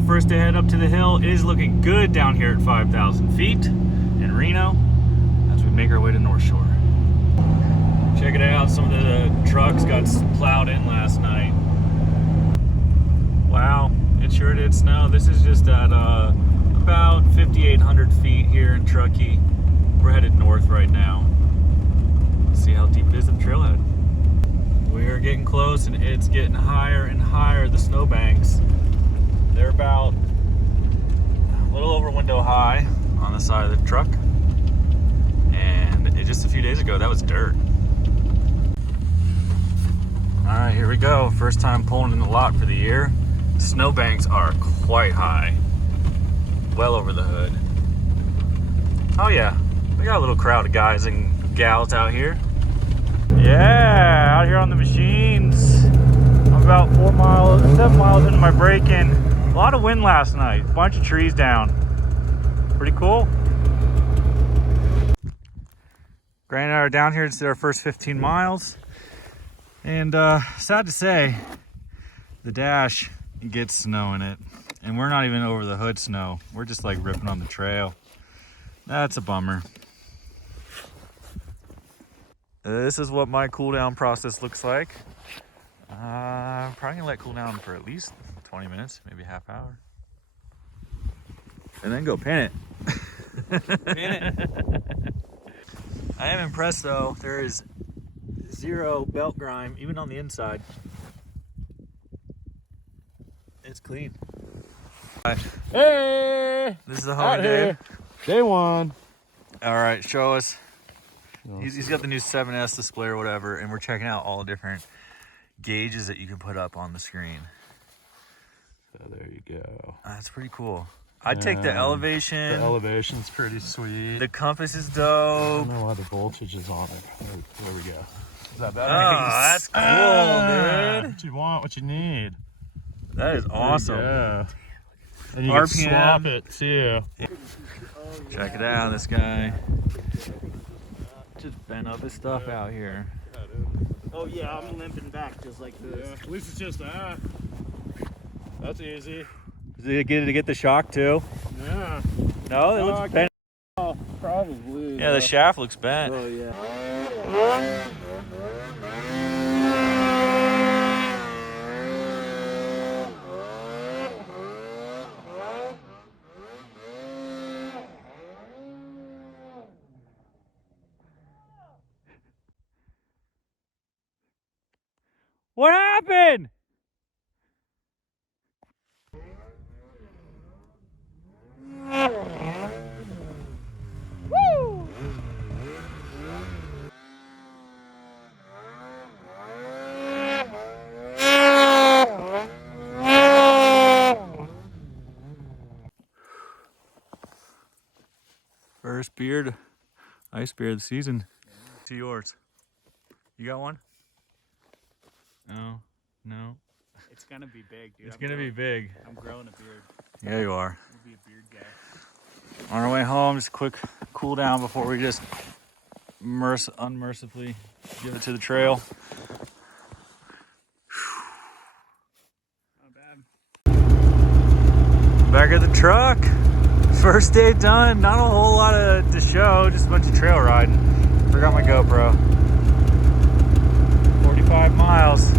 go. First day head up to the hill. It is looking good down here at 5,000 feet in Reno as we make our way to North Shore. Check it out. Some of the trucks got plowed in last night. Wow, it sure did snow. This is just at about 5,800 feet here in Truckee. We're headed north right now. Let's see how deep it is in the trailhead. We are getting close and it's getting higher and higher. The snowbanks, they're about a little over window high on the side of the truck. And just a few days ago, that was dirt. All right, here we go. First time pulling in the lot for the year. Snowbanks are quite high, well over the hood. Oh yeah, we got a little crowd of guys and gals out here. Yeah, out here on the machines. I'm about 7 miles into my break-in. A lot of wind last night, a bunch of trees down. Pretty cool. Granny and I are down here to our first 15 miles. And sad to say, the dash gets snow in it. And we're not even over the hood snow. We're just like ripping on the trail. That's a bummer. This is what my cool down process looks like. I'm probably gonna let cool down for at least 20 minutes, maybe a half hour. And then go pin it. Pin it. I am impressed though. There is zero belt grime, even on the inside. It's clean. Hey! This is the home day. Day one. All right, show us. He's got the new 7S display or whatever, and we're checking out all the different gauges that you can put up on the screen. So there you go. That's pretty cool. I'd take the elevation. The elevation's pretty sweet. The compass is I dope. don't know why the voltage is on it. There we go. Is that Oh, better? that's cool, dude. What you want, what you need. That is awesome. Yeah. And you RPM. can swap it too. Check it out, this guy. Just bent up his stuff out here. Oh yeah, I'm limping back just like this. Yeah, at least it's just that. That's easy. Did it get the shock too? Yeah. No, it looks bent. Oh, probably. Yeah, the shaft looks bent. Oh yeah. What happened? Woo! First beard, ice beer of the season. To yours. You got one? No. It's gonna be big, dude. It's gonna be big. I'm growing a beard. Yeah, you are. I'll be a beard guy. On our way home, just a quick cool down before we just unmercifully give it to the trail. Not bad. Back at the truck. First day done. Not a whole lot to show, just a bunch of trail riding. Forgot my GoPro. 45 miles.